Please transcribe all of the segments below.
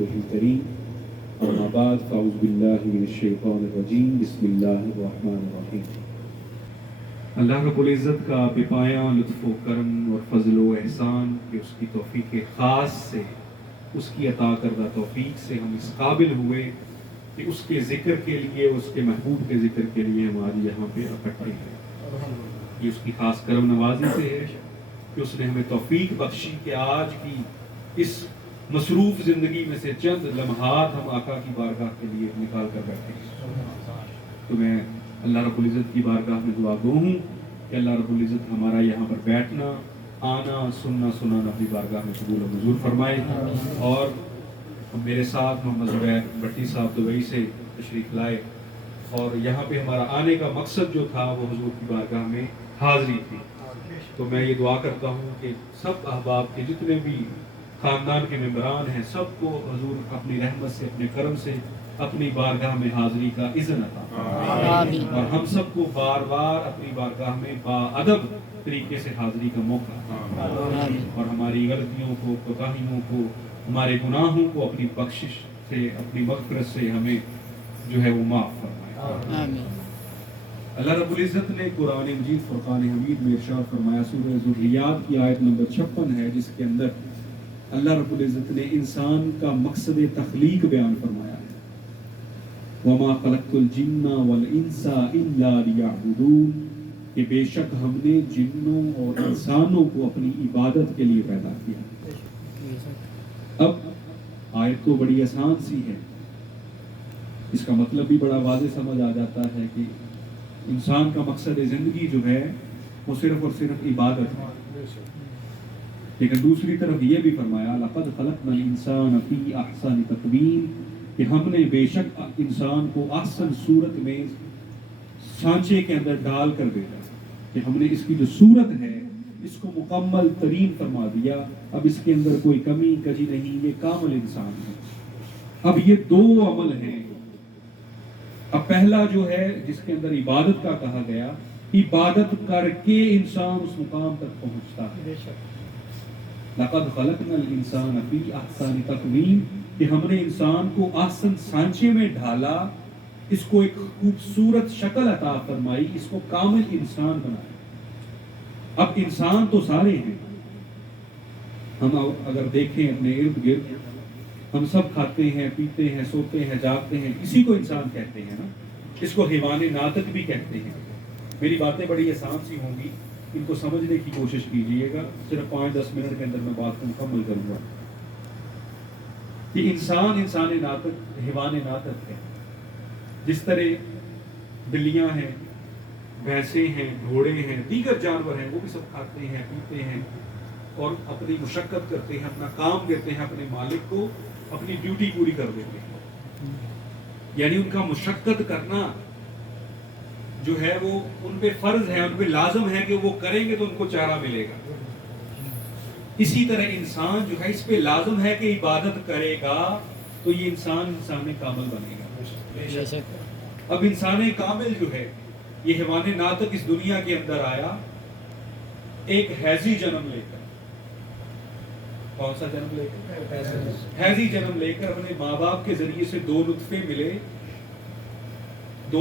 رسوله الكريم أما بعد فأعوذ بالله من الشيطان الرجيم بسم الله الرحمن الرحيم اللہ رب العزت کا بے پایاں لطف و کرم اور فضل و احسان کہ اس کی توفیق خاص سے، اس کی عطا کردہ توفیق سے ہم اس قابل ہوئے کہ اس کے ذکر کے لیے، اس کے محبوب کے ذکر کے لیے ہم آج یہاں پہ اکٹھے ہیں۔ یہ اس کی خاص کرم نوازی سے ہے کہ اس نے ہمیں توفیق بخشی کہ آج کی اس مصروف زندگی میں سے چند لمحات ہم آقا کی بارگاہ کے لیے نکال کر بیٹھے ہیں۔ تو میں اللہ رب العزت کی بارگاہ میں دعا گو ہوں کہ اللہ رب العزت ہمارا یہاں پر بیٹھنا، آنا، سننا اپنی بارگاہ میں قبول و منظور فرمائے، اور میرے ساتھ محمد زبیر بھٹی صاحب دبئی سے تشریف لائے، اور یہاں پہ ہمارا آنے کا مقصد جو تھا وہ حضور کی بارگاہ میں حاضری تھی۔ تو میں یہ دعا کرتا ہوں کہ سب احباب کے جتنے بھی خاندان کے ممبران ہیں، سب کو حضور اپنی رحمت سے، اپنے کرم سے اپنی بارگاہ میں حاضری کا اذن عطا فرمائے، اور ہم سب کو بار بار اپنی بارگاہ میں باادب طریقے سے حاضری کا موقع عطا فرمائے، اور ہماری غلطیوں کو، کوتاہیوں کو، ہمارے گناہوں کو اپنی بخشش سے، اپنی مغفرت سے ہمیں جو ہے وہ معاف فرمائے۔ اللہ رب العزت نے قرآن مجید فرقان حمید میں ارشاد فرمایا، سورہ ذریات کی آیت نمبر 56 ہے، جس کے اندر اللہ رب العزت نے انسان کا مقصد تخلیق بیان فرمایا ہے۔ وَمَا خَلَقْتُ الْجِنَّ وَالْإِنسَ إِلَّا لِيَعْبُدُونَ، کہ بے شک ہم نے جنوں اور انسانوں کو اپنی عبادت کے لیے پیدا کیا۔ اب آیت تو بڑی آسان سی ہے، اس کا مطلب بھی بڑا واضح سمجھ آ جاتا ہے کہ انسان کا مقصد زندگی جو ہے وہ صرف اور صرف عبادت ہے، لیکن دوسری طرف یہ بھی فرمایا لَقَدْ خَلَقْنَا الْإِنسَانَ فِي أَحْسَنِ تَقْوِيمٍ، کہ ہم نے بے شک انسان کو احسن صورت میں سانچے کے اندر ڈال کر بھیجا، کہ ہم نے اس کی جو صورت ہے اس کو مکمل ترین فرما دیا، اب اس کے اندر کوئی کمی کجی نہیں، یہ کامل انسان ہے۔ اب یہ دو عمل ہیں۔ اب پہلا جو ہے جس کے اندر عبادت کا کہا گیا، عبادت کر کے انسان اس مقام تک پہنچتا ہے۔ لَقَدْ خَلَقْنَا الْإِنسَانَ فِي أَحْسَنِ تَقْوِيمٍ، کہ ہم نے انسان کو احسن سانچے میں ڈالا، اس کو ایک خوبصورت شکل عطا فرمائی، اس کو کامل انسان بنایا۔ اب انسان تو سارے ہیں، ہم اگر دیکھیں اپنے ارد گرد، ہم سب کھاتے ہیں، پیتے ہیں، سوتے ہیں، جاگتے ہیں، اسی کو انسان کہتے ہیں نا، اس کو حیوان ناطق بھی کہتے ہیں۔ میری باتیں بڑی آسان سی ہوں گی، ان کو سمجھنے کی کوشش کیجئے گا، صرف 5-10 منٹ کے اندر میں بات کو مکمل کروں گا۔ کہ انسان ناطق، حیوان ناطق ہے۔ جس طرح بلیاں ہیں، بھینسیں ہیں، گھوڑے ہیں، دیگر جانور ہیں، وہ بھی سب کھاتے ہیں، پیتے ہیں، اور اپنی مشقت کرتے ہیں، اپنا کام دیتے ہیں اپنے مالک کو، اپنی ڈیوٹی پوری کر دیتے ہیں۔ یعنی ان کا مشقت کرنا جو ہے وہ ان پہ فرض ہے، ان پہ لازم ہے کہ وہ کریں گے تو ان کو چارہ ملے گا۔ اسی طرح انسان جو ہے اس پہ لازم ہے کہ عبادت کرے گا تو یہ انسان کامل بنے گا۔ اب انسان کامل جو ہے یہ حیوان ناطق اس دنیا کے اندر آیا ایک حیضی جنم لے کر۔ کون سا جنم لے کر؟ حیضی جنم لے کر اپنے ماں باپ کے ذریعے سے دو نطفے ملے، دو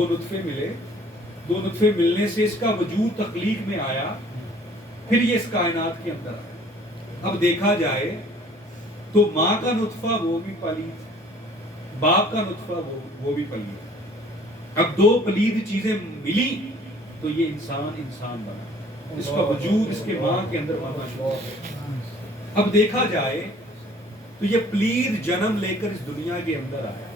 نطفے ملنے سے اس کا وجود تخلیق میں آیا، پھر یہ اس کائنات کے اندر آیا۔ اب دیکھا جائے تو ماں کا نطفہ وہ بھی پلید، باپ کا نطفہ وہ بھی پلید۔ اب دو پلید چیزیں ملی تو یہ انسان بنا، اس کا وجود اس کے ماں کے اندر ہونا شروع ہے۔ اب دیکھا جائے تو یہ پلید جنم لے کر اس دنیا کے اندر آیا،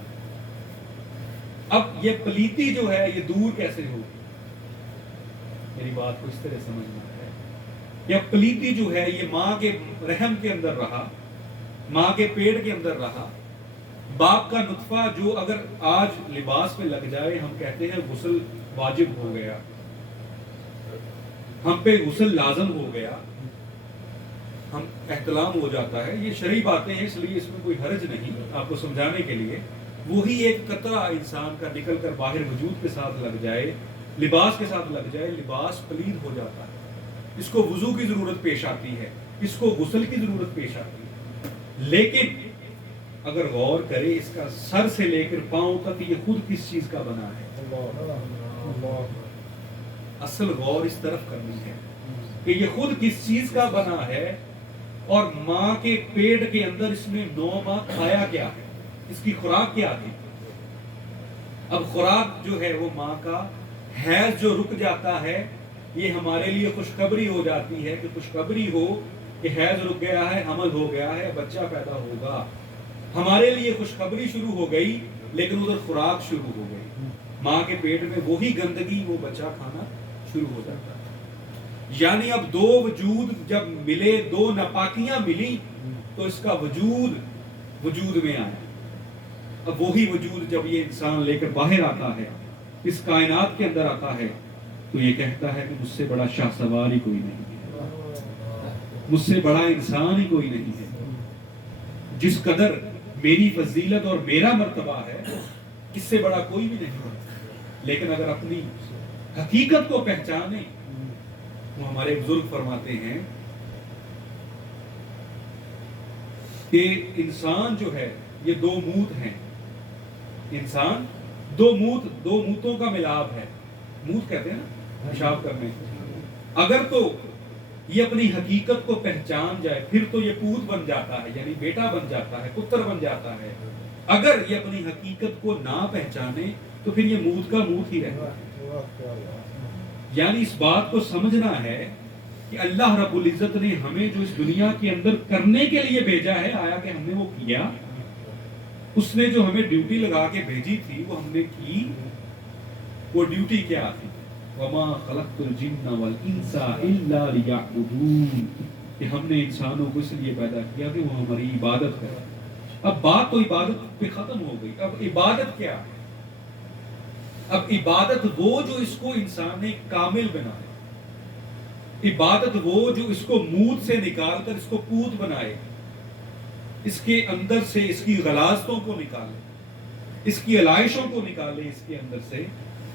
اب یہ پلیتی جو ہے یہ دور کیسے ہوگی؟ میری بات کو اس طرح سمجھنا ہے، یہ پلیتی جو ہے یہ ماں کے رحم کے اندر رہا، ماں کے پیٹ کے اندر رہا، باپ کا نطفہ جو اگر آج لباس پہ لگ جائے ہم کہتے ہیں غسل واجب ہو گیا، ہم پہ غسل لازم ہو گیا، ہم احتلام ہو جاتا ہے، یہ شرعی باتیں ہیں اس لیے اس میں کوئی حرج نہیں آپ کو سمجھانے کے لیے۔ وہی ایک قطرہ انسان کا نکل کر باہر وجود کے ساتھ لگ جائے، لباس کے ساتھ لگ جائے، لباس پلید ہو جاتا ہے، اس کو وضو کی ضرورت پیش آتی ہے، اس کو غسل کی ضرورت پیش آتی ہے۔ لیکن اگر غور کرے اس کا سر سے لے کر پاؤں تک یہ خود کس چیز کا بنا ہے، اصل غور اس طرف کرنی ہے کہ یہ خود کس چیز کا بنا ہے، اور ماں کے پیٹ کے اندر اس نے 9 ماہ کھایا کیا ہے، اس کی خوراک کیا تھی۔ اب خوراک جو ہے وہ ماں کا حیض جو رک جاتا ہے، یہ ہمارے لیے خوشخبری ہو جاتی ہے کہ خوشخبری ہو کہ حیض رک گیا ہے، حمل ہو گیا ہے، بچہ پیدا ہوگا، ہمارے لیے خوشخبری شروع ہو گئی، لیکن ادھر خوراک شروع ہو گئی، ماں کے پیٹ میں وہی گندگی وہ بچہ کھانا شروع ہو جاتا ہے۔ یعنی اب 2 وجود جب ملے، 2 ناپاکیاں ملی تو اس کا وجود میں آیا۔ اب وہی وجود جب یہ انسان لے کر باہر آتا ہے، اس کائنات کے اندر آتا ہے، تو یہ کہتا ہے کہ مجھ سے بڑا شاہ سوار ہی کوئی نہیں ہے، مجھ سے بڑا انسان ہی کوئی نہیں ہے، جس قدر میری فضیلت اور میرا مرتبہ ہے اس سے بڑا کوئی بھی نہیں ہے۔ لیکن اگر اپنی حقیقت کو پہچانے، وہ ہمارے بزرگ فرماتے ہیں کہ انسان جو ہے یہ 2 موت ہیں، انسان 2 موتوں کا ملاپ ہے، موت کہتے ہیں نا پیشاب کرنے۔ اگر تو یہ اپنی حقیقت کو پہچان جائے پھر تو یہ پوت بن جاتا ہے، یعنی بیٹا بن جاتا ہے، پتر بن جاتا ہے۔ اگر یہ اپنی حقیقت کو نہ پہچانے تو پھر یہ موت کا موت ہی رہتا ہے۔ یعنی اس بات کو سمجھنا ہے کہ اللہ رب العزت نے ہمیں جو اس دنیا کے اندر کرنے کے لیے بھیجا ہے، آیا کہ ہم نے وہ کیا، اس نے جو ہمیں ڈیوٹی لگا کے بھیجی تھی وہ ہم نے کی۔ وہ ڈیوٹی کیا تھی؟ وَمَا خَلَقْتُ الْجِنَّ وَالْإِنسَ إِلَّا لِيَعْبُدُونِ، کہ ہم نے انسانوں کو اس لیے پیدا کیا کہ وہ ہماری عبادت کریں۔ اب بات تو عبادت پہ ختم ہو گئی، اب عبادت کیا ہے؟ اب عبادت وہ جو اس کو انسان نے کامل بنائے، عبادت وہ جو اس کو موت سے نکال کر اس کو پوت بنائے، اس کے اندر سے اس کی غلاظتوں کو نکالے، اس کی علائشوں کو نکالے اس کے اندر سے،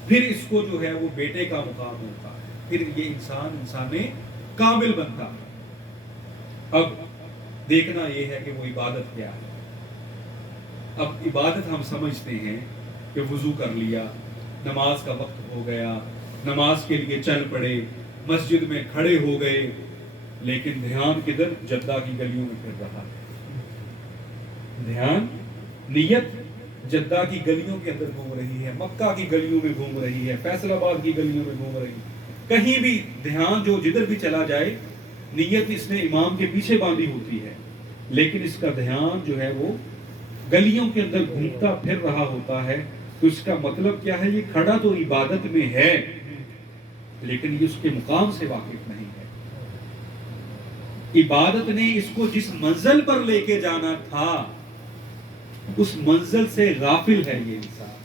پھر اس کو جو ہے وہ بیٹے کا مقام ہوتا ہے، پھر یہ انسان کامل بنتا ہے۔ اب دیکھنا یہ ہے کہ وہ عبادت کیا ہے۔ اب عبادت ہم سمجھتے ہیں کہ وضو کر لیا، نماز کا وقت ہو گیا، نماز کے لیے چل پڑے، مسجد میں کھڑے ہو گئے، لیکن دھیان کدھر؟ جدہ کی گلیوں میں پھر رہا ہے۔ دھیان، نیت جدہ کی گلیوں کے اندر گھوم رہی ہے، مکہ کی گلیوں میں گھوم رہی ہے، فیصل آباد کی گلیوں میں گھوم رہی ہے، کہیں بھی دھیان جو جدھر بھی چلا جائے، نیت اس نے امام کے پیچھے باندھی ہوتی ہے، لیکن اس کا دھیان جو ہے وہ گلیوں کے اندر گھومتا پھر رہا ہوتا ہے۔ تو اس کا مطلب کیا ہے؟ یہ کھڑا تو عبادت میں ہے لیکن یہ اس کے مقام سے واقف نہیں ہے۔ عبادت نے اس کو جس منزل پر لے کے جانا تھا اس منزل سے غافل ہے یہ انسان۔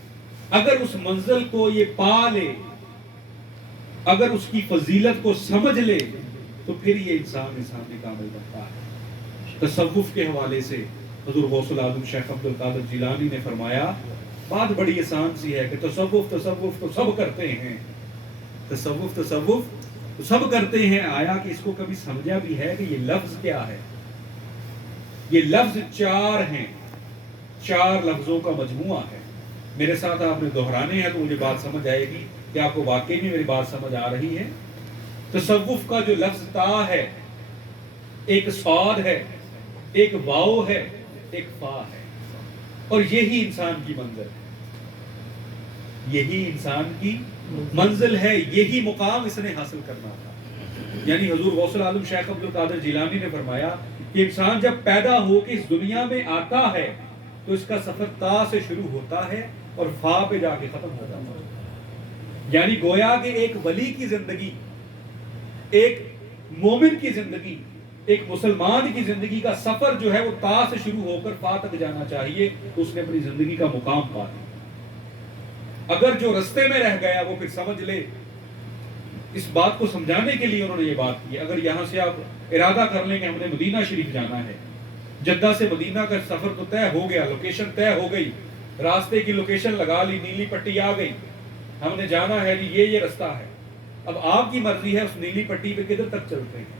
اگر اس منزل کو یہ پا لے، اگر اس کی فضیلت کو سمجھ لے تو پھر یہ انسان کامل بنتا ہے۔ تصوف کے حوالے سے حضور غوث العظم شیخ عبد القادر جیلانی نے فرمایا، بات بڑی آسان سی ہے کہ تصوف تو سب کرتے ہیں، تصوف تو سب کرتے ہیں، آیا کہ اس کو کبھی سمجھا بھی ہے کہ یہ لفظ کیا ہے؟ یہ لفظ 4 ہیں، 4 لفظوں کا مجموعہ ہے۔ میرے ساتھ آپ نے دہرانے ہیں تو مجھے بات سمجھ آئے گی کہ آپ کو واقعی میں میری بات سمجھ آ رہی ہے۔ تصوف کا جو لفظ تا ہے، ایک صاد ہے، ایک واو ہے، ایک فا ہے، اور یہی انسان کی منزل ہے، یہی انسان کی منزل ہے، یہی مقام اس نے حاصل کرنا تھا۔ یعنی حضور غوث العظم شیخ عبد القادر جیلانی نے فرمایا کہ انسان جب پیدا ہو کے اس دنیا میں آتا ہے تو اس کا سفر تا سے شروع ہوتا ہے اور فا پہ جا کے ختم ہو جاتا ہے۔ یعنی گویا کہ ایک ولی کی زندگی، ایک مومن کی زندگی، ایک مسلمان کی زندگی کا سفر جو ہے وہ تا سے شروع ہو کر فا تک جانا چاہیے، تو اس نے اپنی زندگی کا مقام پا لیا۔ اگر جو رستے میں رہ گیا وہ پھر سمجھ لے، اس بات کو سمجھانے کے لیے انہوں نے یہ بات کی۔ اگر یہاں سے آپ ارادہ کر لیں کہ ہم نے مدینہ شریف جانا ہے، جدہ سے مدینہ کا سفر تو طے ہو گیا، لوکیشن طے ہو گئی، راستے کی لوکیشن لگا لی، نیلی پٹی آ گئی، ہم نے جانا ہے جی یہ رستہ ہے۔ اب آپ کی مرضی ہے اس نیلی پٹی پہ کدھر تک چلتے ہیں۔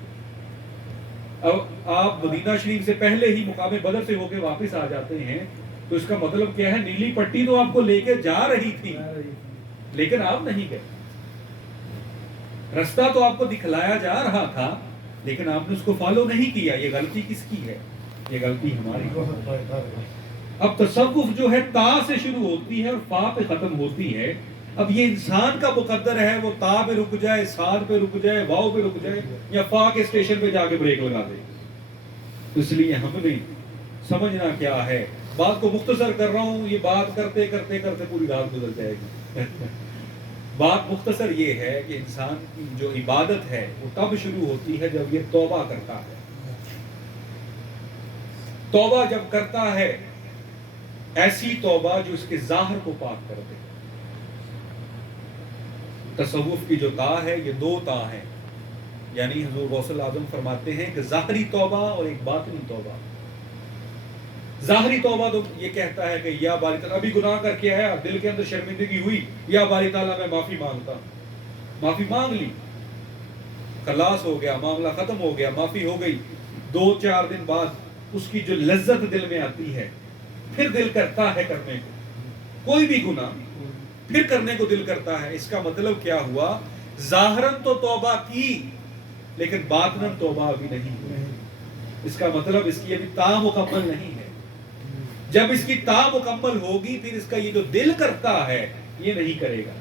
اب آپ مدینہ شریف سے پہلے ہی مقام بدر سے ہو کے واپس آ جاتے ہیں تو اس کا مطلب کیا ہے؟ نیلی پٹی تو آپ کو لے کے جا رہی تھی لیکن آپ نہیں گئے. رستہ تو آپ کو دکھلایا جا رہا تھا لیکن آپ نے اس کو فالو نہیں کیا. یہ غلطی کس کی ہے؟ یہ غلطی ہماری. اب تصوف جو ہے تا سے شروع ہوتی ہے اور فا پہ ختم ہوتی ہے. اب یہ انسان کا مقدر ہے وہ تا پہ رک جائے، صاد پہ رک جائے، واو پہ رک جائے یا فا کے اسٹیشن پہ جا کے بریک لگا دے. اس لیے ہم نے سمجھنا کیا ہے. بات کو مختصر کر رہا ہوں، یہ بات کرتے کرتے کرتے پوری رات گزر جائے گی. بات مختصر یہ ہے کہ انسان کی جو عبادت ہے وہ تب شروع ہوتی ہے جب یہ توبہ کرتا ہے. توبہ جب کرتا ہے ایسی توبہ جو اس کے ظاہر کو پاک کر دے. تصوف کی جو تا ہے یہ دو تا ہیں، یعنی حضور غوث اعظم فرماتے ہیں کہ ظاہری توبہ اور ایک باطنی توبہ. ظاہری توبہ تو یہ کہتا ہے کہ یا باری تعالیٰ ابھی گناہ کر کے آیا، دل کے اندر شرمندگی ہوئی، یا باری تعالیٰ میں معافی مانگتا ہوں. معافی مانگ لی، خلاص ہو گیا، معاملہ ختم ہو گیا، معافی ہو گئی. 2-4 دن بعد اس کی جو لذت دل میں آتی ہے پھر دل کرتا ہے کرنے کو کوئی بھی گناہ، پھر کرنے کو دل کرتا ہے. اس کا مطلب کیا ہوا؟ ظاہراً تو توبہ کی لیکن باطناً توبہ ابھی نہیں ہوئی. اس کا مطلب اس کی ابھی تا مکمل نہیں ہے. جب اس کی تا مکمل ہوگی پھر اس کا یہ جو دل کرتا ہے یہ نہیں کرے گا.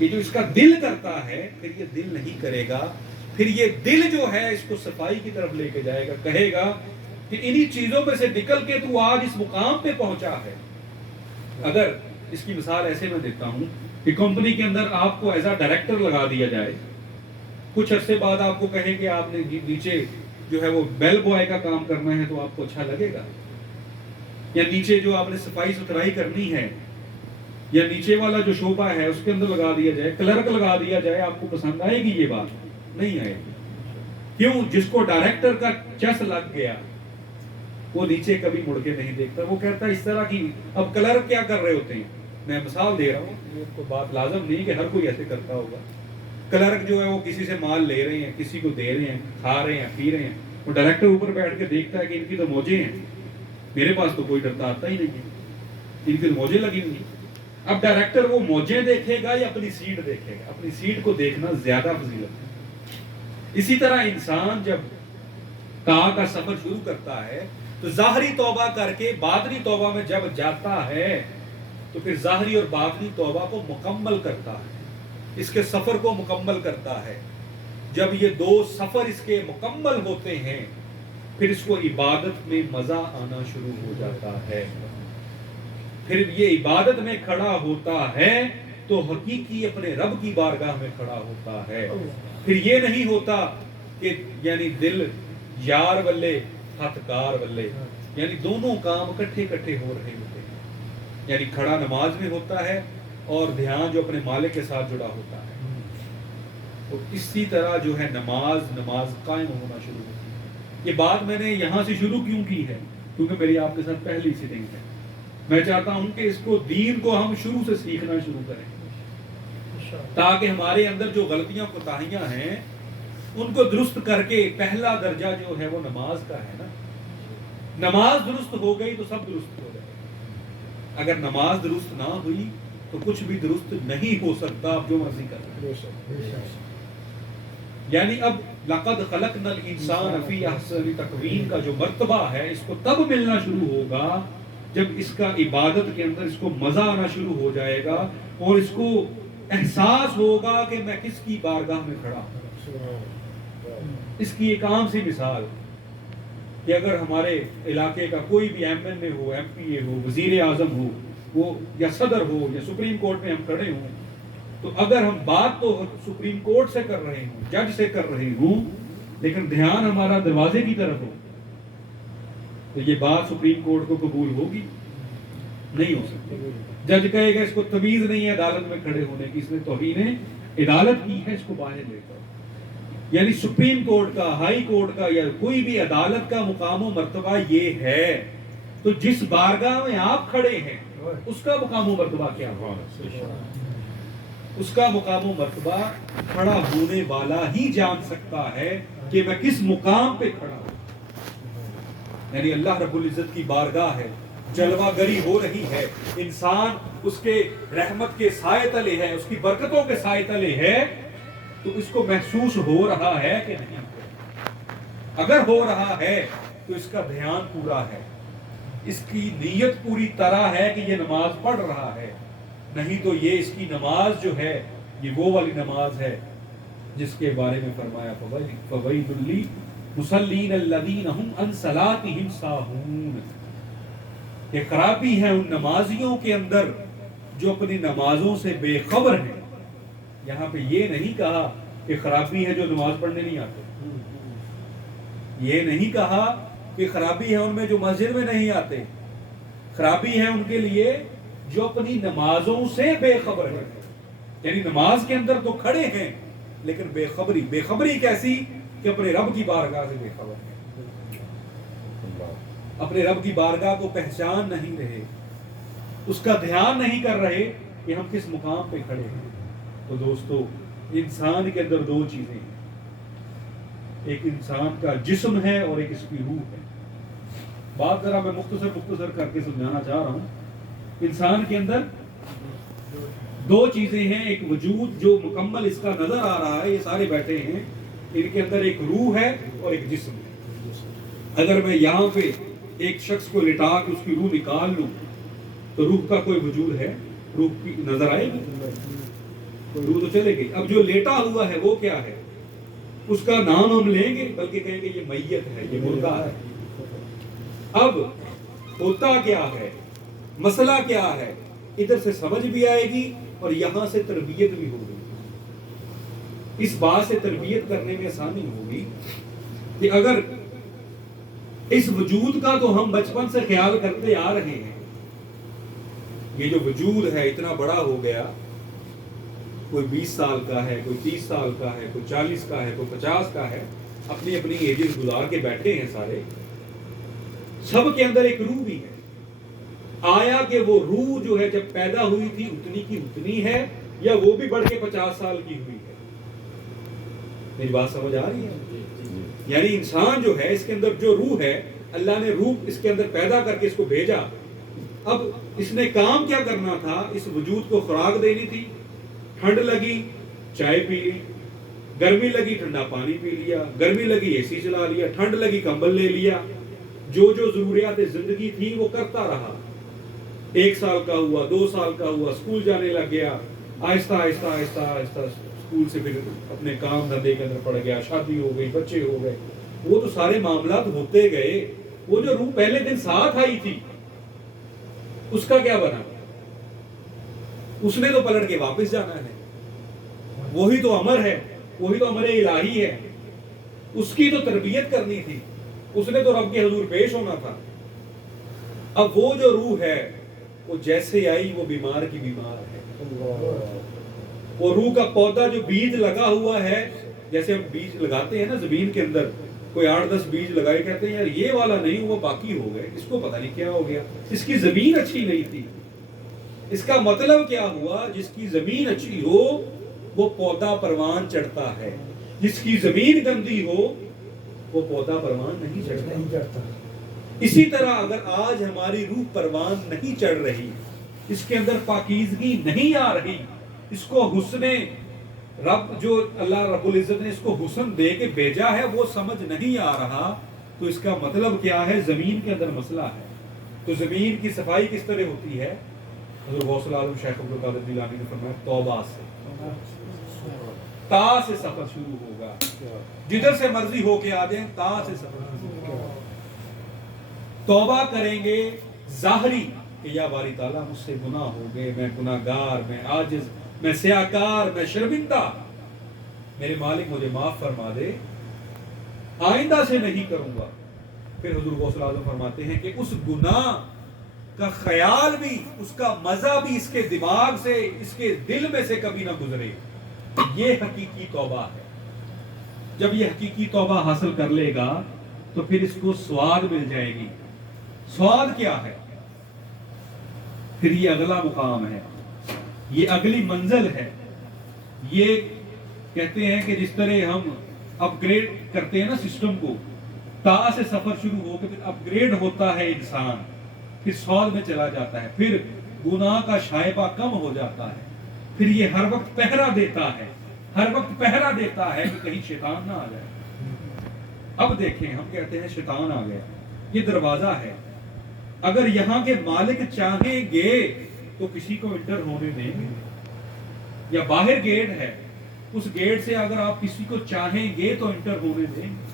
یہ جو اس کا دل کرتا ہے پھر یہ دل نہیں کرے گا. پھر یہ دل جو ہے اس کو صفائی کی طرف لے کے جائے گا، کہے گا کہ انہی چیزوں میں سے نکل کے تو آج اس مقام پہ پہنچا ہے. اگر اس کی مثال ایسے میں دیتا ہوں کہ کمپنی کے اندر آپ کو ایز اے ڈائریکٹر لگا دیا جائے، کچھ عرصے بعد آپ کو کہیں کہ آپ نے نیچے جو ہے وہ بیل بوائے کا کام کرنا ہے تو آپ کو اچھا لگے گا؟ یا نیچے جو آپ نے صفائی ستھرائی کرنی ہے یا نیچے والا جو شعبہ ہے اس کے اندر لگا دیا جائے، کلرک لگا دیا جائے، آپ کو پسند آئے گی؟ یہ بات نہیں آئے گی. کیوں؟ جس کو ڈائریکٹر کا چس لگ گیا وہ نیچے کبھی مڑ کے نہیں دیکھتا. وہ کہتا ہے اس طرح کی. اب کلرک کیا کر رہے ہوتے ہیں؟ میں مثال دے رہا ہوں، یہ کوئی بات لازم نہیں کہ ہر کوئی ایسے کرتا ہوگا. کلرک جو ہے وہ کسی سے مال لے رہے ہیں، کسی کو دے رہے ہیں، کھا رہے ہیں، پی رہے ہیں. وہ ڈائریکٹر اوپر بیٹھ کے دیکھتا ہے کہ ان کی تو موجیں ہیں، میرے پاس تو کوئی ڈرتا آتا ہی نہیں ہے، ان کی تو موجیں لگی ہوئی. اب ڈائریکٹر وہ موجیں دیکھے گا یا اپنی سیٹ دیکھے گا؟ اپنی سیٹ کو دیکھنا زیادہ فضیلت ہے. اسی طرح انسان جب تا کا سفر شروع کرتا ہے تو ظاہری توبہ کر کے باطنی توبہ میں جب جاتا ہے تو پھر ظاہری اور باطنی توبہ کو مکمل کرتا ہے، اس کے سفر کو مکمل کرتا ہے. جب یہ دو سفر اس کے مکمل ہوتے ہیں پھر اس کو عبادت میں مزہ آنا شروع ہو جاتا ہے. پھر یہ عبادت میں کھڑا ہوتا ہے تو حقیقی اپنے رب کی بارگاہ میں کھڑا ہوتا ہے. پھر یہ نہیں ہوتا کہ یعنی دل یار ولے ہاتھ کار ولے، یعنی دونوں کام اکٹھے ہو رہے ہوتے ہیں. یعنی کھڑا نماز میں ہوتا ہے اور دھیان جو اپنے مالک کے ساتھ جڑا ہوتا ہے. تو اسی طرح جو ہے نماز قائم ہونا شروع ہوتی ہے. یہ بات میں نے یہاں سے شروع کیوں کی ہے؟ کیونکہ میری آپ کے ساتھ پہلی سیٹنگ ہے. میں چاہتا ہوں کہ اس کو دین کو ہم شروع سے سیکھنا شروع کریں تاکہ ہمارے اندر جو غلطیاں کوتاہیاں ہیں ان کو درست کر کے. پہلا درجہ جو ہے وہ نماز کا ہے نا. نماز درست ہو گئی تو سب درست ہو جائے. اگر نماز درست نہ ہوئی تو کچھ بھی درست نہیں ہو سکتا. آپ جو مرضی کریں. یعنی اب لقد خلقنا الانسان فی احسن تقویم کا جو مرتبہ ہے اس کو تب ملنا شروع ہوگا جب اس کا عبادت کے اندر اس کو مزہ آنا شروع ہو جائے گا اور اس کو احساس ہوگا کہ میں کس کی بارگاہ میں کھڑا ہوں. اس کی ایک عام سی مثال کہ اگر ہمارے علاقے کا کوئی بھی ایم این اے ہو، ایم پی اے ہو، وزیر اعظم ہو، وہ یا صدر ہو یا سپریم کورٹ میں ہم کھڑے ہوں، تو اگر ہم بات تو سپریم کورٹ سے کر رہے ہوں، جج سے کر رہے ہوں، لیکن دھیان ہمارا دروازے کی طرف ہو تو یہ بات سپریم کورٹ کو قبول ہوگی؟ نہیں ہو سکتی. جج کہے گا اس کو تمیز نہیں ہے عدالت میں کھڑے ہونے کی، اس نے توہین عدالت کی ہے، اس کو باہر لے کر. یعنی سپریم کورٹ کا، ہائی کورٹ کا یا کوئی بھی عدالت کا مقام و مرتبہ یہ ہے. تو جس بارگاہ میں آپ کھڑے ہیں اس کا مقام و مرتبہ کیا ہوا؟ اس کا مقام و مرتبہ کھڑا ہونے والا ہی جان سکتا ہے کہ میں کس مقام پہ کھڑا ہوں. یعنی اللہ رب العزت کی بارگاہ ہے, جلوہ گری ہو رہی ہے, انسان اس کے رحمت کے سائے تلے ہے, اس کی برکتوں کے سائے تلے ہے, تو اس کو محسوس ہو رہا ہے کہ نہیں؟ اگر ہو رہا ہے تو اس کا دھیان پورا ہے, اس کی نیت پوری طرح ہے کہ یہ نماز پڑھ رہا ہے. نہیں تو یہ اس کی نماز جو ہے یہ وہ والی نماز ہے جس کے بارے میں فرمایا فویل للمصلین الذین هم عن صلاتهم ساہون, یہ خرابی ہے ان نمازیوں کے اندر جو اپنی نمازوں سے بے خبر ہیں. یہاں پہ یہ نہیں کہا کہ خرابی ہے جو نماز پڑھنے نہیں آتے, یہ نہیں کہا کہ خرابی ہے ان میں جو مسجد میں نہیں آتے, خرابی ہے ان کے لیے جو اپنی نمازوں سے بے خبر ہیں. یعنی نماز کے اندر تو کھڑے ہیں لیکن بے خبری. بے خبری کیسی کہ اپنے رب کی بارگاہ سے بے خبر ہیں, اپنے رب کی بارگاہ کو پہچان نہیں رہے, اس کا دھیان نہیں کر رہے کہ ہم کس مقام پہ کھڑے ہیں. تو دوستو, انسان کے اندر دو چیزیں ہیں, ایک انسان کا جسم ہے اور ایک اس کی روح ہے. بات ذرا میں مختصر کر کے سمجھانا چاہ رہا ہوں. انسان کے اندر دو چیزیں ہیں, ایک وجود جو مکمل اس کا نظر آ رہا ہے, یہ سارے بیٹھے ہیں, ان کے اندر ایک روح ہے اور ایک جسم ہے. اگر میں یہاں پہ ایک شخص کو لٹا کے اس کی روح نکال لوں تو روح کا کوئی وجود ہے؟ روح کی نظر آئے گی؟ روح تو چلے گئی. اب جو لیٹا ہوا ہے وہ کیا ہے؟ اس کا نام ہم لیں گے بلکہ کہیں گے یہ میت ہے, یہ مردہ ہے. اب ہوتا کیا ہے, مسئلہ کیا ہے, ادھر سے سمجھ بھی آئے گی اور یہاں سے تربیت بھی ہوگی. اس بات سے تربیت کرنے میں آسانی ہوگی کہ اگر اس وجود کا تو ہم بچپن سے خیال کرتے آ رہے ہیں, یہ جو وجود ہے اتنا بڑا ہو گیا, کوئی 20 سال کا ہے, کوئی 30 سال کا ہے, کوئی 40 کا ہے, کوئی 50 کا ہے, اپنی اپنی ایجز گزار کے بیٹھے ہیں سارے. سب کے اندر ایک روح بھی ہے. آیا کہ وہ روح جو ہے جب پیدا ہوئی تھی اتنی کی اتنی ہے یا وہ بھی بڑھ کے 50 سال کی ہوئی ہے؟ میری بات سمجھ آ رہی ہے؟ یعنی انسان جو ہے اس کے اندر جو روح ہے, اللہ نے روح اس کے اندر پیدا کر کے اس کو بھیجا. اب اس نے کام کیا کرنا تھا, اس وجود کو خوراک دینی تھی. ٹھنڈ لگی چائے پی لی, گرمی لگی ٹھنڈا پانی پی لیا, گرمی لگی اے سی چلا لیا, ٹھنڈ لگی کمبل لے لیا. جو جو ضروریات زندگی تھی وہ کرتا رہا. 1 سال کا ہوا, 2 سال کا ہوا, اسکول جانے لگ گیا, آہستہ آہستہ آہستہ آہستہ اسکول سے پھر اپنے کام دھندے کے اندر پڑ گیا, شادی ہو گئی, بچے ہو گئے. وہ تو سارے معاملات ہوتے گئے. وہ جو روح پہلے دن ساتھ آئی تھی اس کا کیا بنا؟ اس نے تو پلٹ کے واپس جانا ہے. وہی تو امر ہے, وہی تو امر الہی ہے. اس کی تو تربیت کرنی تھی, اس نے تو رب کے حضور پیش ہونا تھا. اب وہ جو روح ہے وہ جیسے آئی وہ بیمار کی بیمار ہے. وہ روح کا پودا جو بیج لگا ہوا ہے, جیسے ہم بیج لگاتے ہیں نا زمین کے اندر, کوئی 8-10 بیج لگائے, کہتے ہیں یار یہ والا نہیں وہ باقی ہو گئے, اس کو پتہ نہیں کیا ہو گیا, اس کی زمین اچھی نہیں تھی. اس کا مطلب کیا ہوا, جس کی زمین اچھی ہو وہ پودا پروان چڑھتا ہے, جس کی زمین گندی ہو وہ پودا پروان نہیں چڑھتا. اسی طرح اگر آج ہماری روح پروان نہیں چڑھ رہی, اس کے اندر پاکیزگی نہیں آ رہی, اس کو حسن رب جو اللہ رب العزت نے اس کو حسن دے کے بھیجا ہے وہ سمجھ نہیں آ رہا, تو اس کا مطلب کیا ہے, زمین کے اندر مسئلہ ہے. تو زمین کی صفائی کس طرح ہوتی ہے؟ حضرت غوث العالم شیخ عبد القادر جیلانی نے فرمایا توبہ سے. تا سے سفر شروع ہوگا, جدھر سے مرضی ہو کے آ جائیں, تا سے سفر شروع ہوگا. توبہ کریں گے ظاہری کہ یا باری تعالیٰ مجھ سے گناہ ہو گئے, میں گناہگار, میں عاجز, میں سیاکار, میں شرمندہ, میرے مالک مجھے معاف فرما دے, آئندہ سے نہیں کروں گا. پھر حضور غوث العظم فرماتے ہیں کہ اس گناہ کا خیال بھی, اس کا مزہ بھی اس کے دماغ سے, اس کے دل میں سے کبھی نہ گزرے. یہ حقیقی توبہ ہے. جب یہ حقیقی توبہ حاصل کر لے گا تو پھر اس کو سواد مل جائے گی. سواد کیا ہے؟ پھر یہ اگلا مقام ہے, یہ اگلی منزل ہے. یہ کہتے ہیں کہ جس طرح ہم اپ گریڈ کرتے ہیں نا سسٹم کو، تا سے سفر شروع ہو کے پھر اپ گریڈ ہوتا ہے انسان، پھر صاد میں چلا جاتا ہے، پھر گناہ کا شائبہ کم ہو جاتا ہے، پھر یہ ہر وقت پہرا دیتا ہے، ہر وقت پہرا دیتا ہے کہ کہیں شیطان نہ آ جائے۔ اب دیکھیں، ہم کہتے ہیں شیطان آ گیا، یہ دروازہ ہے، اگر یہاں کے مالک چاہیں گے تو کسی کو انٹر ہونے دیں گے، یا باہر گیٹ ہے، اس گیٹ سے اگر آپ کسی کو چاہیں گے تو انٹر ہونے دیں گے،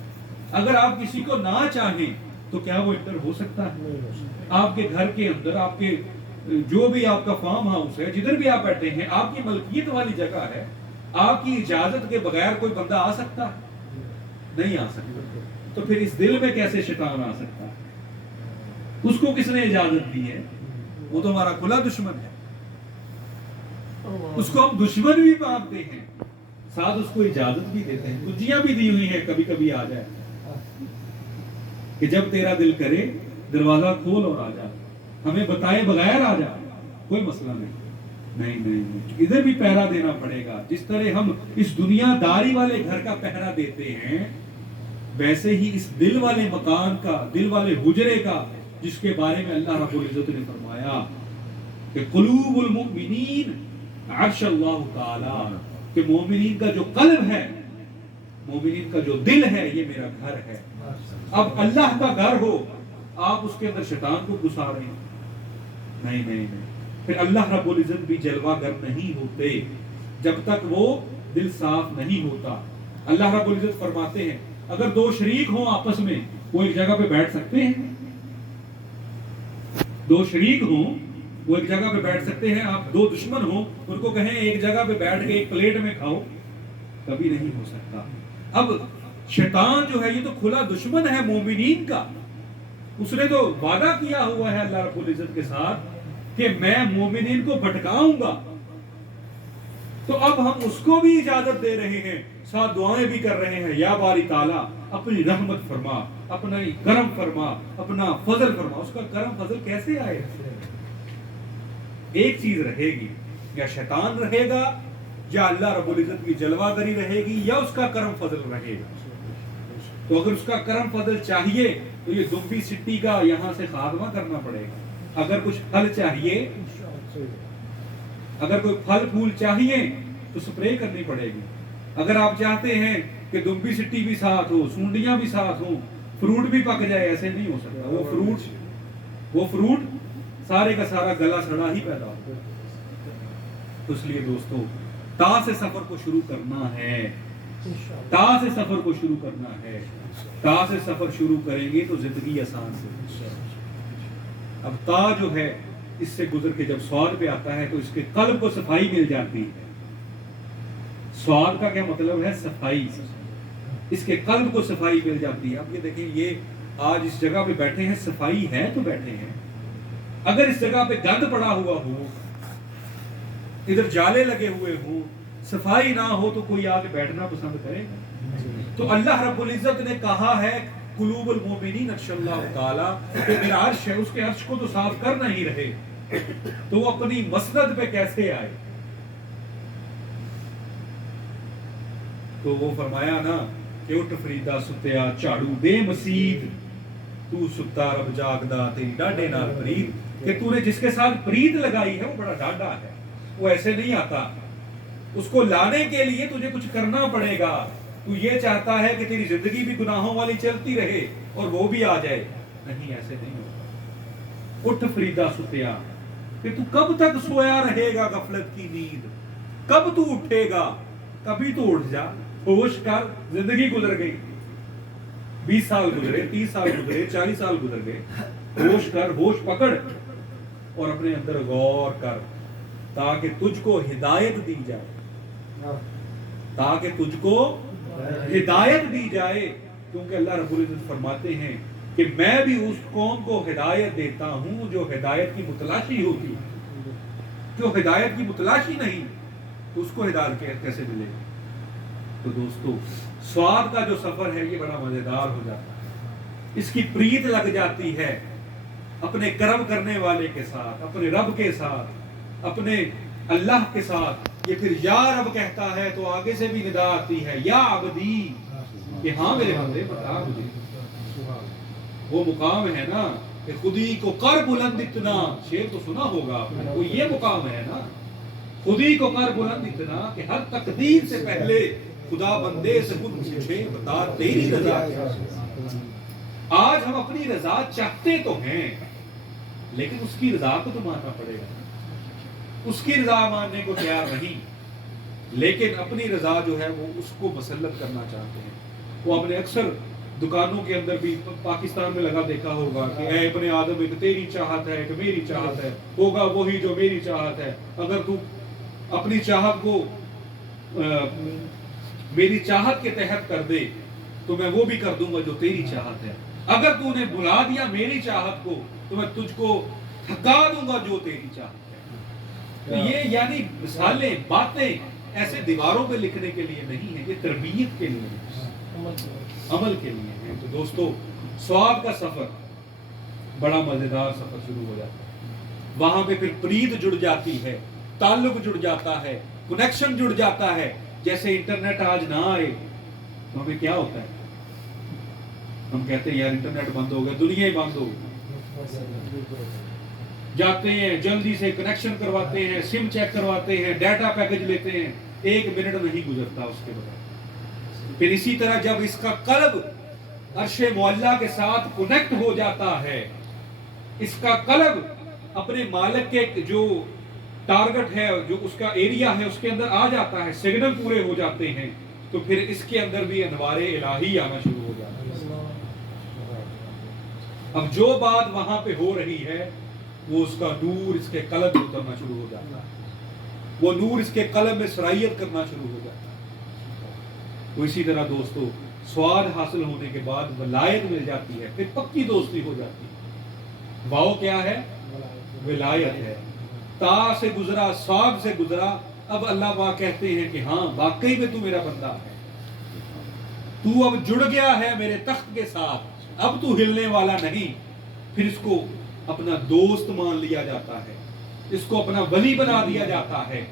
اگر آپ کسی کو نہ چاہیں تو کیا وہ انٹر ہو سکتا ہے؟ آپ کے گھر کے اندر، آپ کے جو بھی آپ کا فارم ہاؤس ہے، جدھر بھی آپ بیٹھے ہیں، آپ کی ملکیت والی جگہ ہے، آپ کی اجازت کے بغیر کوئی بندہ آ سکتا ہے؟ نہیں آ سکتا۔ تو پھر اس دل میں کیسے شیطان آ سکتا ہے؟ اس کو کس نے اجازت دی ہے؟ وہ تو ہمارا کھلا دشمن ہے، اس کو ہم دشمن بھی مانتے ہیں، ساتھ اس کو اجازت بھی دیتے ہیں، کنجیاں بھی دی ہوئی ہیں، کبھی کبھی آ جائے کہ جب تیرا دل کرے دروازہ کھول اور آ جا، ہمیں بتائے بغیر آ جا، کوئی مسئلہ نہیں، ادھر بھی پہرا دینا پڑے گا۔ جس طرح ہم اس دنیا داری والے گھر کا پہرا دیتے ہیں، ویسے ہی اس دل والے مکان کا، دل والے حجرے کا، جس کے بارے میں اللہ رب العزت نے فرمایا کہ قلوب المؤمنین عرش اللہ تعالی، کہ مومنین کا جو قلب ہے، مومنین کا جو دل ہے، یہ میرا گھر ہے۔ اب اللہ کا گھر ہو، آپ اس کے اندر شیطان کو گھسا رہے ہیں، نہیں، پھر اللہ رب العزت بھی جلوہ گر نہیں ہوتے جب تک وہ دل صاف نہیں ہوتا۔ اللہ رب العزت فرماتے ہیں اگر دو شریک ہوں آپس میں، وہ ایک جگہ پہ بیٹھ سکتے ہیں؟ دو شریک ہوں وہ ایک جگہ پہ بیٹھ سکتے ہیں؟ آپ دو دشمن ہوں، ان کو کہیں ایک جگہ پہ بیٹھ کے ایک پلیٹ میں کھاؤ، کبھی نہیں ہو سکتا۔ اب شیطان جو ہے یہ تو کھلا دشمن ہے مومنین کا، اس نے تو وعدہ کیا ہوا ہے اللہ رب العزت کے ساتھ کہ میں مومنین کو بھٹکاؤں گا، تو اب ہم اس کو بھی اجازت دے رہے ہیں، ساتھ دعائیں بھی کر رہے ہیں، یا باری تعالیٰ اپنی رحمت فرما، اپنا کرم فرما، اپنا فضل فرما۔ اس کا کرم فضل کیسے آئے؟ ایک چیز رہے گی، یا شیطان رہے گا، یا اللہ رب العزت کی جلوہ گری رہے گی، یا اس کا کرم فضل رہے گا۔ تو اگر اس کا کرم فضل چاہیے تو یہ دمبی سٹی کا یہاں سے خاتمہ کرنا پڑے گا۔ اگر کچھ پھل چاہیے، اگر کوئی پھل پھول چاہیے تو سپرے کرنی پڑے گی۔ اگر آپ چاہتے ہیں کہ دمبی سٹی بھی ساتھ ہو، سونڈیاں بھی ساتھ ہوں، فروٹ بھی پک جائے، ایسے نہیں ہو سکتا۔ وہ فروٹ سارے کا سارا گلا سڑا ہی پیدا ہوگا۔ اس لیے دوستو، تا سے سفر کو شروع کرنا ہے، تا سے سفر کو شروع کرنا ہے۔ تا سے سفر شروع کریں گے تو زندگی آسان سے۔ اب تا جو ہے اس سے گزر کے جب صاد پہ آتا ہے تو اس کے قلب کو صفائی مل جاتی ہے۔ صاد کا کیا مطلب ہے؟ صفائی، اس کے قلب کو صفائی مل جاتی ہے۔ اب یہ دیکھیں، یہ آج اس جگہ پہ بیٹھے ہیں، صفائی ہے تو بیٹھے ہیں۔ اگر اس جگہ پہ گند پڑا ہوا ہو، ادھر جالے لگے ہوئے ہوں، صفائی نہ ہو تو کوئی آگے بیٹھنا پسند کرے گا؟ تو اللہ رب العزت نے کہا ہے قلوب المومنین عرش اللہ تعالی، کہ میرا عرش ہے، اس کے عرش کو تو صاف کر نہیں رہے، تو وہ اپنی مسند پہ کیسے آئے؟ تو وہ فرمایا نا کہ اٹھ فریدا ستیا جھاڑو دے مسید، تو ستا رب جاگدا تیری ڈاڈے نال پرید، کہ تو نے جس کے ساتھ پرید لگائی ہے وہ بڑا ڈاڈا ہے، وہ ایسے نہیں آتا، اس کو لانے کے لیے تجھے کچھ کرنا پڑے گا۔ تو یہ چاہتا ہے کہ تیری زندگی بھی گناہوں والی چلتی رہے اور وہ بھی آ جائے، نہیں، ایسے نہیں ہوتا۔ اٹھ فریدا ستیا، کہ تو کب تک سویا رہے گا غفلت کی نیند، کب تو اٹھے گا؟ کبھی تو اٹھ جا، ہوش کر، زندگی گزر گئی، 20 سال گزرے، 30 سال گزرے، 40 سال گزر گئے، ہوش کر، ہوش پکڑ اور اپنے اندر غور کر، تاکہ تجھ کو ہدایت دی جائے، تاکہ تجھ کو ہدایت دی جائے، کیونکہ اللہ رب العزت فرماتے ہیں کہ میں بھی اس قوم کو ہدایت دیتا ہوں جو ہدایت کی متلاشی ہوتی، جو ہدایت کی متلاشی نہیں، تو اس کو ہدایت کیسے ملے؟ تو دوستو، سواد کا جو سفر ہے یہ بڑا مزیدار ہو جاتا ہے، اس کی پریت لگ جاتی ہے اپنے کرم کرنے والے کے ساتھ، اپنے رب کے ساتھ، اپنے اللہ کے ساتھ۔ یہ پھر یا رب کہتا ہے تو آگے سے بھی ندا آتی ہے، یا عبدی، کہ ہاں میرے بندے بتا مجھے، وہ مقام ہے نا کہ خودی کو کر بلند اتنا، شعر تو سنا ہوگا آپ نے، وہ یہ مقام ہے نا، خودی کو کر بلند اتنا کہ ہر تقدیر سے پہلے خدا بندے سے خود پوچھے بتا تیری رضا کیا ہے۔ آج ہم اپنی رضا چاہتے تو ہیں، لیکن اس کی رضا کو تو ماننا پڑے گا، اس کی رضا ماننے کو تیار نہیں، لیکن اپنی رضا جو ہے وہ اس کو مسلط کرنا چاہتے ہیں۔ وہ ہم نے اکثر دکانوں کے اندر بھی پاکستان میں لگا دیکھا ہوگا کہ اے ابن آدم ایک تیری چاہت ہے، ایک میری چاہت ہے، ہوگا وہی جو میری چاہت ہے، اگر تو اپنی چاہت کو میری چاہت کے تحت کر دے تو میں وہ بھی کر دوں گا جو تیری چاہت ہے، اگر تو نے بھلا دیا میری چاہت کو تو میں تجھ کو تھکا دوں گا جو تیری چاہت ہے۔ تو یہ یعنی مثالیں، باتیں ایسے دیواروں پہ لکھنے کے لیے نہیں ہیں، یہ تربیت کے لیے ہے، عمل کے لیے ہے۔ تو دوستو، سواد کا سفر بڑا مزیدار سفر شروع ہو جاتا ہے، وہاں پہ پھر پرید جڑ جاتی ہے، تعلق جڑ جاتا ہے، کنیکشن جڑ جاتا ہے۔ جیسے انٹرنیٹ آج نہ آئے تو ہمیں کیا ہوتا ہے، ہم کہتے ہیں یار انٹرنیٹ بند ہو گیا، دنیا ہی بند ہو گئی، جاتے ہیں جلدی سے کنیکشن کرواتے ہیں، سم چیک کرواتے ہیں، ڈیٹا پیکج لیتے ہیں، 1 منٹ نہیں گزرتا اس کے بعد۔ پھر اسی طرح جب اس کا قلب عرش معلیٰ کے ساتھ کنیکٹ ہو جاتا ہے، اس کا قلب اپنے مالک کے جو ٹارگٹ ہے، جو اس کا ایریا ہے، اس کے اندر آ جاتا ہے، سگنل پورے ہو جاتے ہیں، تو پھر اس کے اندر بھی انوار الہی آنا شروع ہو جاتا ہے۔ اب جو بات وہاں پہ ہو رہی ہے وہ اس کا نور اس کے قلب میں اترنا شروع ہو جاتا ہے، وہ نور اس کے قلب میں سرائیت کرنا شروع ہو جاتا ہے۔ تو اسی طرح دوستو، سواد حاصل ہونے کے بعد ولایت مل جاتی ہے، پھر پکی دوستی ہو جاتی ہے۔ واؤ کیا ہے؟ ولایت ہے۔ تا سے گزرا، سواد سے گزرا، اب اللہ پاک کہتے ہیں کہ ہاں واقعی میں تو میرا بندہ ہے، تو اب جڑ گیا ہے میرے تخت کے ساتھ، اب تو ہلنے والا نہیں۔ پھر اس کو اپنا دوست مان لیا جاتا ہے، اس کو اپنا ولی بنا دیا جاتا ہے،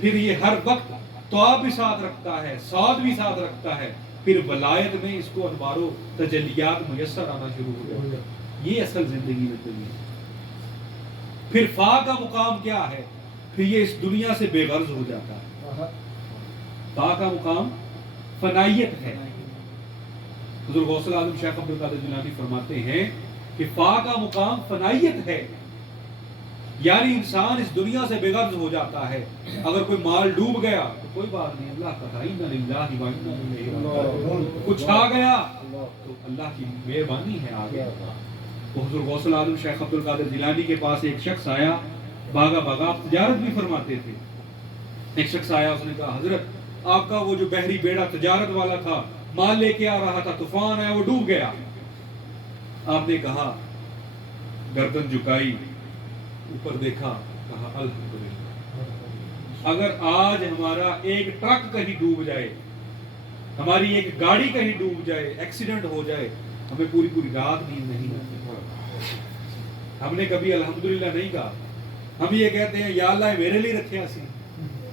پھر یہ ہر وقت تواب بھی ساتھ رکھتا ہے، سعد بھی ساتھ رکھتا ہے، پھر ولایت میں اس کو انوار و تجلیات میسر آنا شروع ہو جاتا ہے۔ یہ اصل زندگی میں دنیا ہے۔ پھر فا کا مقام کیا ہے؟ پھر یہ اس دنیا سے بے غرض ہو جاتا ہے۔ فا کا مقام فنائیت ہے۔ حضور غوث اعظم شیخ عبد القادر جیلانی فرماتے ہیں کہ فا کا مقام فنائیت ہے، یعنی انسان اس دنیا سے بے غرض ہو جاتا ہے۔ اگر کوئی مال ڈوب گیا تو کوئی بات نہیں، اللہ کا انا للہ و انا الیہ راجعون، کچھ آ گیا تو اللہ کی مہربانی ہے، آ گیا۔ تو حضور غوث اعظم شیخ عبد القادر جیلانی کے پاس ایک شخص آیا، بھاگا بھاگا، آپ تجارت بھی فرماتے تھے۔ ایک شخص آیا، اس نے کہا حضرت آپ کا وہ جو بحری بیڑا تجارت والا تھا، مال لے کے آ رہا تھا، طوفان آیا وہ ڈوب گیا۔ آپ نے کہا، گردن جھکائی، اوپر دیکھا، کہا الحمدللہ۔ اگر آج ہمارا ایک ٹرک کہیں ڈوب جائے، ہماری ایک گاڑی کہیں ڈوب جائے، ایکسیڈنٹ ہو جائے، ہمیں پوری پوری رات نیند نہیں آتی۔ ہم نے کبھی الحمدللہ نہیں کہا، ہم یہ کہتے ہیں یا اللہ میرے لیے رکھیا سی،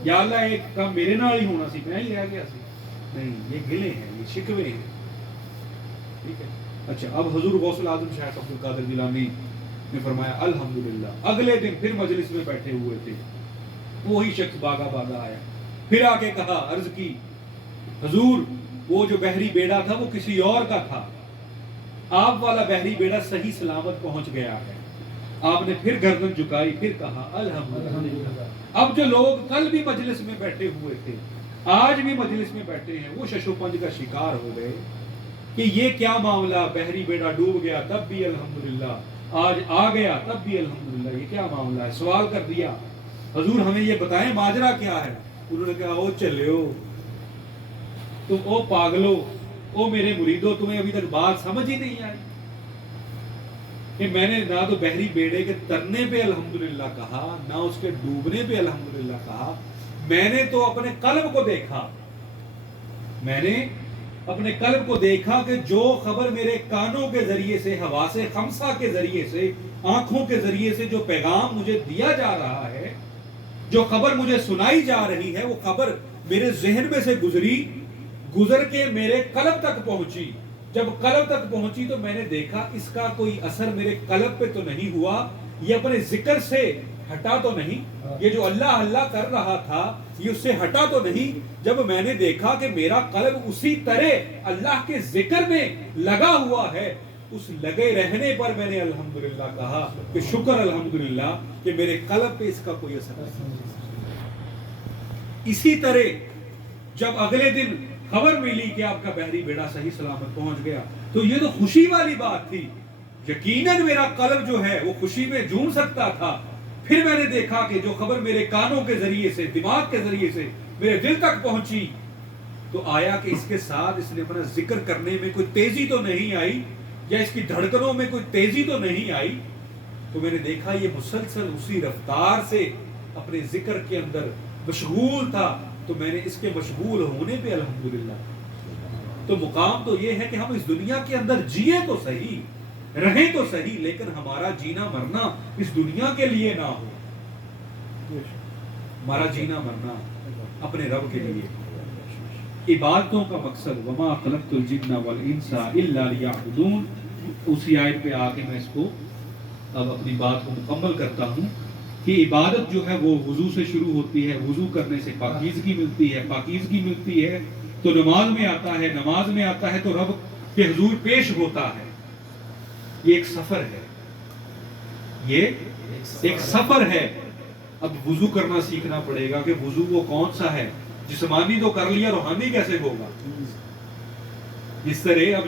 یا اللہ ایک کام میرے نال ہی ہونا سی، میں ہی رہ گیا سی۔ نہیں، یہ گلے ہیں، یہ شکوے ہیں، ٹھیک ہے۔ اچھا، اب حضور غوث اعظم شیخ عبد القادر جیلانی نے فرمایا الحمدللہ۔ اگلے دن پھر مجلس میں بیٹھے ہوئے تھے، وہی شخص باغا باغا آیا، پھر آ کے کہا، عرض کی حضور وہ جو بحری بیڑا تھا وہ کسی اور کا تھا، آپ والا بحری بیڑا صحیح سلامت پہنچ گیا ہے۔ آپ نے پھر گردن جھکائی، پھر کہا الحمدللہ۔ اب جو لوگ کل بھی مجلس میں بیٹھے ہوئے تھے، آج بھی مجلس میں بیٹھے ہیں، وہ شش و پنج کا شکار ہو گئے کہ یہ کیا معاملہ، بحری بیڑا ڈوب گیا تب بھی الحمدللہ، آج آ گیا تب بھی الحمدللہ، یہ کیا معاملہ ہے؟ سوال کر دیا، حضور ہمیں یہ بتائیں ماجرا کیا ہے؟ انہوں نے کہا، او چلو تم، او پاگلو، او میرے مریدو، تمہیں ابھی تک بات سمجھ ہی نہیں آئی کہ میں نے نہ تو بحری بیڑے کے ترنے پہ الحمدللہ کہا، نہ اس کے ڈوبنے پہ الحمدللہ کہا، میں نے تو اپنے قلب کو دیکھا، میں نے اپنے قلب کو دیکھا کہ جو خبر میرے کانوں کے ذریعے سے، حواس خمسہ کے ذریعے سے، آنکھوں کے ذریعے سے جو پیغام مجھے دیا جا رہا ہے، جو خبر مجھے سنائی جا رہی ہے، وہ خبر میرے ذہن میں سے گزری، گزر کے میرے قلب تک پہنچی. جب قلب تک پہنچی تو میں نے دیکھا اس کا کوئی اثر میرے قلب پہ تو نہیں ہوا, یہ اپنے ذکر سے ہٹا تو نہیں, یہ جو اللہ اللہ کر رہا تھا یہ اس سے ہٹا تو نہیں. جب میں نے دیکھا کہ میرا قلب اسی طرح اللہ کے ذکر میں لگا ہوا ہے, اس لگے رہنے پر میں نے الحمدللہ کہا کہ شکر الحمدللہ کہ میرے قلب پہ اس کا کوئی اثر نہیں. اسی طرح جب اگلے دن خبر ملی کہ آپ کا بحری بیڑا صحیح سلامت پہنچ گیا تو یہ تو خوشی والی بات تھی, یقیناً میرا قلب جو ہے وہ خوشی میں جھوم سکتا تھا. پھر میں نے دیکھا کہ جو خبر میرے کانوں کے ذریعے سے, دماغ کے ذریعے سے میرے دل تک پہنچی تو آیا کہ اس کے ساتھ اس نے اپنا ذکر کرنے میں کوئی تیزی تو نہیں آئی, یا اس کی دھڑکنوں میں کوئی تیزی تو نہیں آئی. تو میں نے دیکھا یہ مسلسل اسی رفتار سے اپنے ذکر کے اندر مشغول تھا. تو میں نے اس کے مشغول ہونے پہ الحمدللہ. تو مقام تو یہ ہے کہ ہم اس دنیا کے اندر جیے تو صحیح, رہیں تو صحیح, لیکن ہمارا جینا مرنا اس دنیا کے لیے نہ ہو. ہمارا جینا مرنا اپنے رب کے لیے. عبادتوں کا مقصد وما خلقت الجن والانس الا لیعبدون. اسی آیت پہ آ کے میں اس کو اب اپنی بات کو مکمل کرتا ہوں کہ عبادت جو ہے وہ وضو سے شروع ہوتی ہے, وضو کرنے سے پاکیزگی ملتی ہے, پاکیزگی ملتی ہے تو نماز میں آتا ہے, نماز میں آتا ہے تو رب کے حضور پیش ہوتا ہے. یہ ایک سفر ہے, یہ ایک سفر ہے. اب وضو کرنا سیکھنا پڑے گا کہ وضو وہ کون سا ہے, جسمانی تو کر لیا, روحانی کیسے ہوگا. اس طرح اب